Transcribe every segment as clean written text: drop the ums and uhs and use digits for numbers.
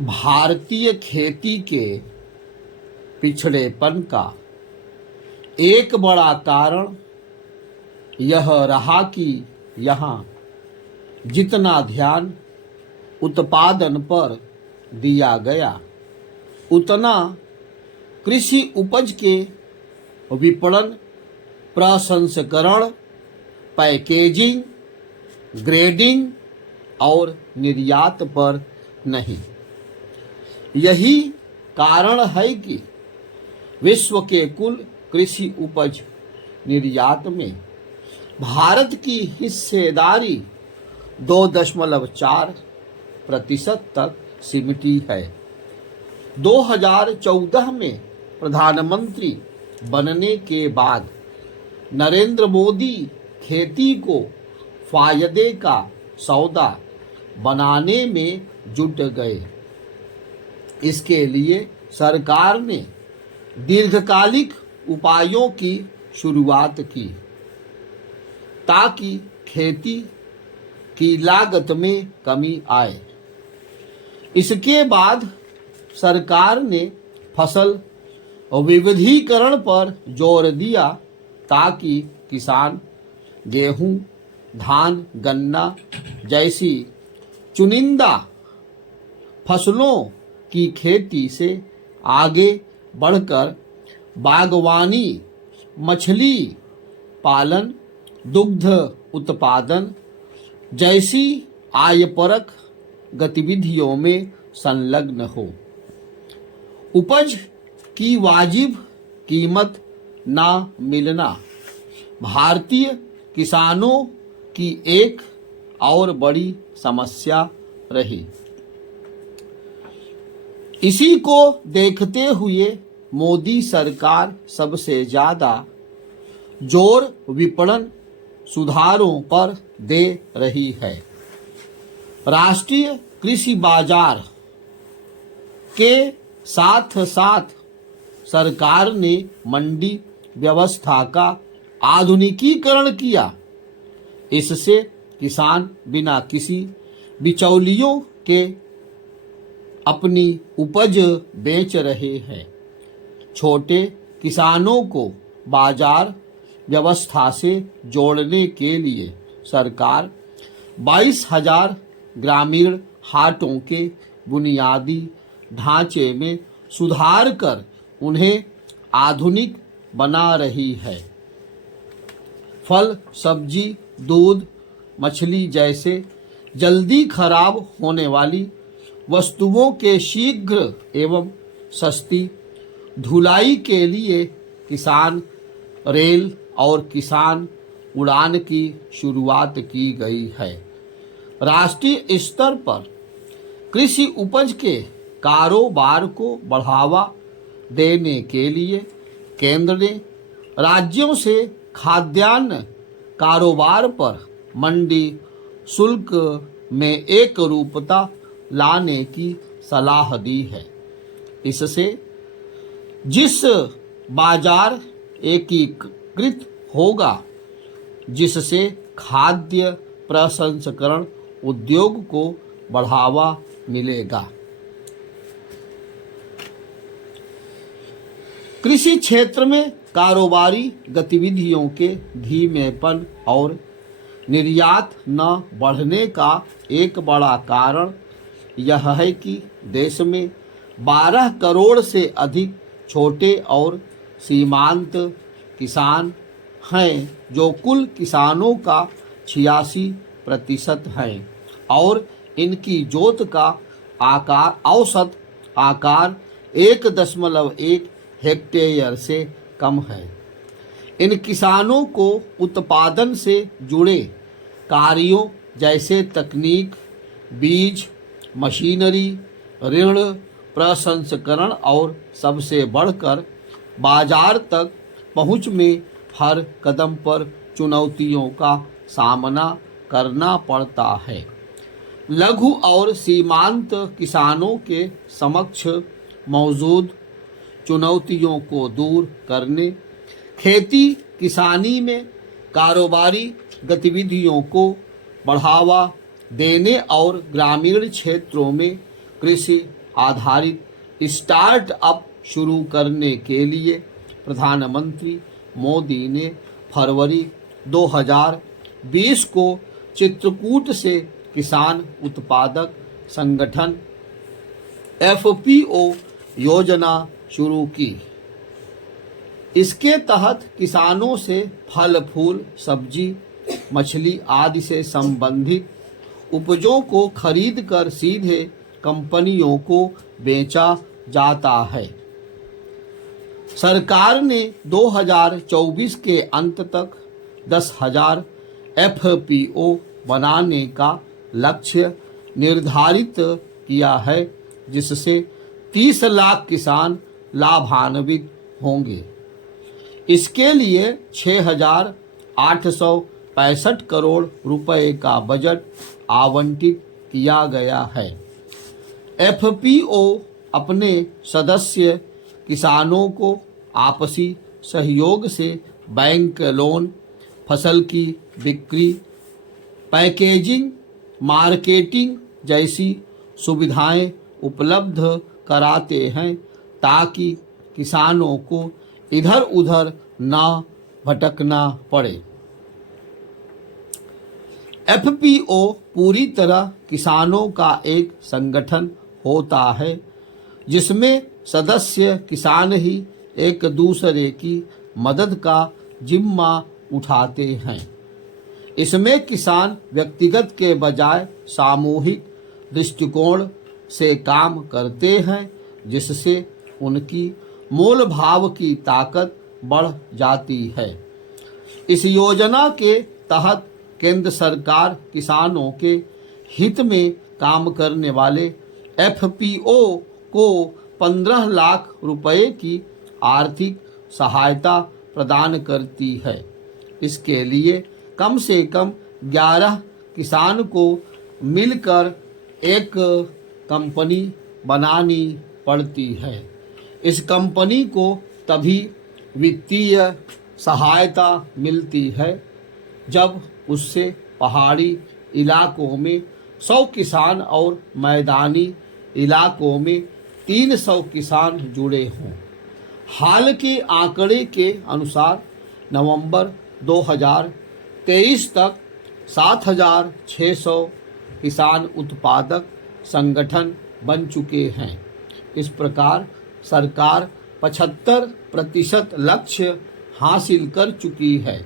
भारतीय खेती के पिछड़ेपन का एक बड़ा कारण यह रहा कि यहाँ जितना ध्यान उत्पादन पर दिया गया, उतना कृषि उपज के विपणन, प्रसंस्करण, पैकेजिंग, ग्रेडिंग और निर्यात पर नहीं। यही कारण है कि विश्व के कुल कृषि उपज निर्यात में भारत की हिस्सेदारी 2.4% तक सिमटी है। 2014 में प्रधानमंत्री बनने के बाद नरेंद्र मोदी खेती को फायदे का सौदा बनाने में जुट गए। इसके लिए सरकार ने दीर्घकालिक उपायों की शुरुआत की ताकि खेती की लागत में कमी आए। इसके बाद सरकार ने फसल विविधीकरण पर जोर दिया ताकि किसान गेहूं, धान, गन्ना जैसी चुनिंदा फसलों की खेती से आगे बढ़कर बागवानी, मछली पालन, दुग्ध उत्पादन जैसी आयपरक गतिविधियों में संलग्न हो। उपज की वाजिब कीमत ना मिलना भारतीय किसानों की एक और बड़ी समस्या रही। इसी को देखते हुए मोदी सरकार सबसे ज्यादा जोर विपणन सुधारों पर दे रही है। राष्ट्रीय कृषि बाजार के साथ साथ सरकार ने मंडी व्यवस्था का आधुनिकीकरण किया। इससे किसान बिना किसी बिचौलियों के अपनी उपज बेच रहे हैं। छोटे किसानों को बाजार व्यवस्था से जोड़ने के लिए सरकार 22,000 ग्रामीण हाटों के बुनियादी ढांचे में सुधार कर उन्हें आधुनिक बना रही है। फल, सब्जी, दूध, मछली जैसे जल्दी खराब होने वाली वस्तुओं के शीघ्र एवं सस्ती ढुलाई के लिए किसान रेल और किसान उड़ान की शुरुआत की गई है। राष्ट्रीय स्तर पर कृषि उपज के कारोबार को बढ़ावा देने के लिए केंद्र ने राज्यों से खाद्यान्न कारोबार पर मंडी शुल्क में एक रूपता लाने की सलाह दी है। इससे जिस बाजार एकीकृत होगा, जिससे खाद्य प्रसंस्करण उद्योग को बढ़ावा मिलेगा। कृषि क्षेत्र में कारोबारी गतिविधियों के धीमेपन और निर्यात न बढ़ने का एक बड़ा कारण यह है कि देश में 12 करोड़ से अधिक छोटे और सीमांत किसान हैं, जो कुल किसानों का 86% हैं और इनकी जोत का औसत आकार 1.1 हेक्टेयर से कम है। इन किसानों को उत्पादन से जुड़े कार्यों जैसे तकनीक, बीज, मशीनरी, ऋण, प्रसंस्करण और सबसे बढ़कर बाजार तक पहुंच में हर कदम पर चुनौतियों का सामना करना पड़ता है। लघु और सीमांत किसानों के समक्ष मौजूद चुनौतियों को दूर करने, खेती किसानी में कारोबारी गतिविधियों को बढ़ावा देने और ग्रामीण क्षेत्रों में कृषि आधारित स्टार्टअप शुरू करने के लिए प्रधानमंत्री मोदी ने फरवरी 2020 को चित्रकूट से किसान उत्पादक संगठन FPO योजना शुरू की। इसके तहत किसानों से फल फूल, सब्जी, मछली आदि से संबंधित उपजों को खरीदकर सीधे कंपनियों को बेचा जाता है। सरकार ने 2024 के अंत तक 10,000 FPO बनाने का लक्ष्य निर्धारित किया है, जिससे 30 लाख किसान लाभान्वित होंगे। इसके लिए 6,865 करोड़ रुपए का बजट आवंटित किया गया है। FPO अपने सदस्य किसानों को आपसी सहयोग से बैंक लोन, फसल की बिक्री, पैकेजिंग, मार्केटिंग जैसी सुविधाएं उपलब्ध कराते हैं, ताकि किसानों को इधर उधर ना भटकना पड़े। FPO पूरी तरह किसानों का एक संगठन होता है, जिसमें सदस्य किसान ही एक दूसरे की मदद का जिम्मा उठाते हैं। इसमें किसान व्यक्तिगत के बजाय सामूहिक दृष्टिकोण से काम करते हैं, जिससे उनकी मोल भाव की ताकत बढ़ जाती है। इस योजना के तहत केंद्र सरकार किसानों के हित में काम करने वाले FPO को 15 लाख रुपए की आर्थिक सहायता प्रदान करती है। इसके लिए कम से कम 11 किसान को मिलकर एक कंपनी बनानी पड़ती है। इस कंपनी को तभी वित्तीय सहायता मिलती है जब उससे पहाड़ी इलाकों में 100 किसान और मैदानी इलाकों में 300 किसान जुड़े हों। हाल के आंकड़े के अनुसार नवंबर 2023 तक 7,600 किसान उत्पादक संगठन बन चुके हैं। इस प्रकार सरकार 75% लक्ष्य हासिल कर चुकी है।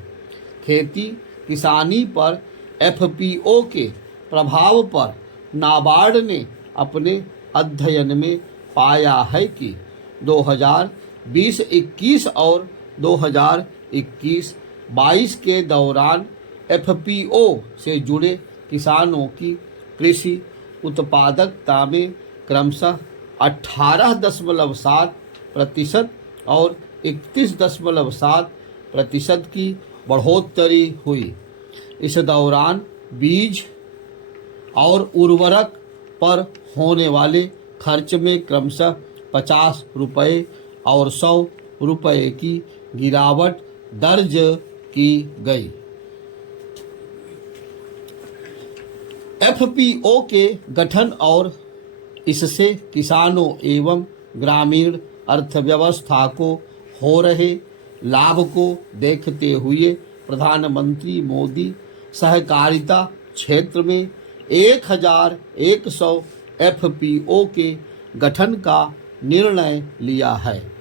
खेती किसानी पर FPO के प्रभाव पर नाबार्ड ने अपने अध्ययन में पाया है कि 2020-21 और 2021-22 के दौरान FPO से जुड़े किसानों की कृषि उत्पादकता में क्रमशः 18.7% और 31.7% की बढ़ोतरी हुई। इस दौरान बीज और उर्वरक पर होने वाले खर्च में क्रमशः 50 रुपये और 100 रुपये की गिरावट दर्ज की गई। FPO के गठन और इससे किसानों एवं ग्रामीण अर्थव्यवस्था को हो रहे लाभ को देखते हुए प्रधानमंत्री मोदी सहकारिता क्षेत्र में 1,100 FPO के गठन का निर्णय लिया है।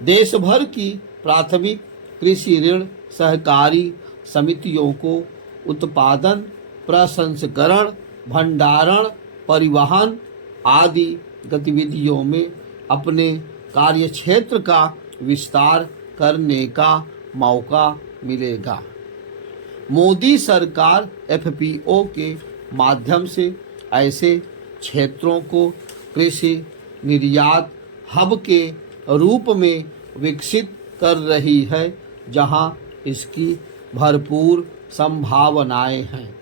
देश भर की प्राथमिक कृषि ऋण सहकारी समितियों को उत्पादन, प्रसंस्करण, भंडारण, परिवहन आदि गतिविधियों में अपने कार्यक्षेत्र का विस्तार करने का मौका मिलेगा। मोदी सरकार FPO के माध्यम से ऐसे क्षेत्रों को कृषि निर्यात हब के रूप में विकसित कर रही है, जहां इसकी भरपूर संभावनाएं हैं।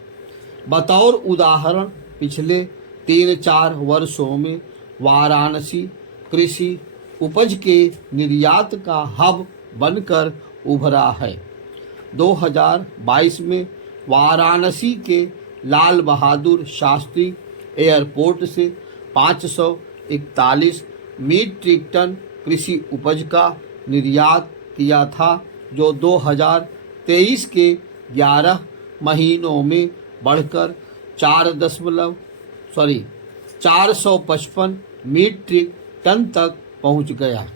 बतौर उदाहरण, पिछले 3-4 वर्षों में वाराणसी कृषि उपज के निर्यात का हब बनकर उभरा है। 2022 में वाराणसी के लाल बहादुर शास्त्री एयरपोर्ट से 500 41 मीट्रिक टन कृषि उपज का निर्यात किया था, जो 2023 के 11 महीनों में बढ़कर 455 मीट्रिक टन तक पहुंच गया।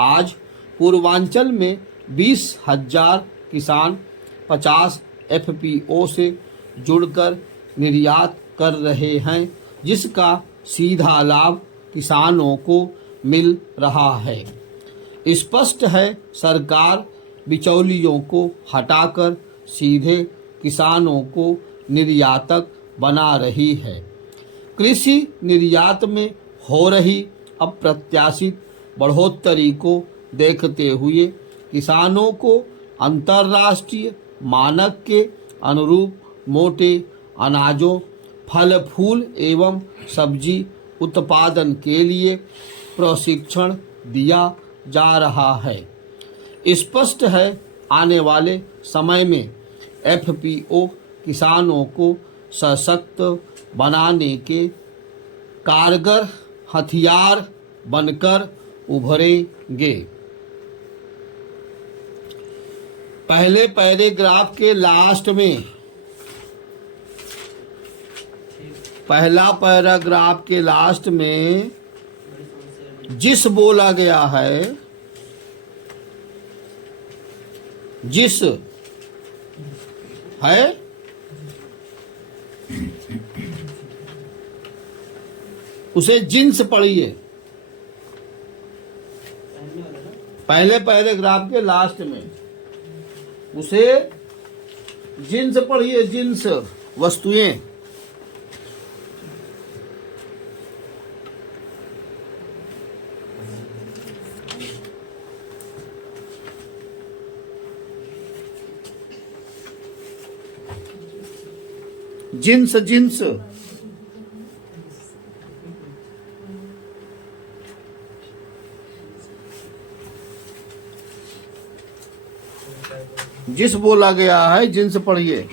आज पूर्वांचल में 20,000 किसान 50 एफपीओ से जुड़कर निर्यात कर रहे हैं, जिसका सीधा लाभ किसानों को मिल रहा है। स्पष्ट है, सरकार बिचौलियों को हटाकर सीधे किसानों को निर्यातक बना रही है। कृषि निर्यात में हो रही अप्रत्याशित बढ़ोतरी को देखते हुए किसानों को अंतर्राष्ट्रीय मानक के अनुरूप मोटे अनाजों, फल फूल एवं सब्जी उत्पादन के लिए प्रशिक्षण दिया जा रहा है। स्पष्ट है, आने वाले समय में एफपीओ किसानों को सशक्त बनाने के कारगर हथियार बनकर उभरेंगे। पहले पैराग्राफ के लास्ट में, पहला पैराग्राफ के लास्ट में जिस बोला गया है, जिस है उसे जिन्स पढ़िए। पहले पैराग्राफ के लास्ट में उसे जिन्स पढ़िए, जिन्स वस्तुएं। जिन्स जिन्स जिस बोला गया है, जिन्स पढ़िए।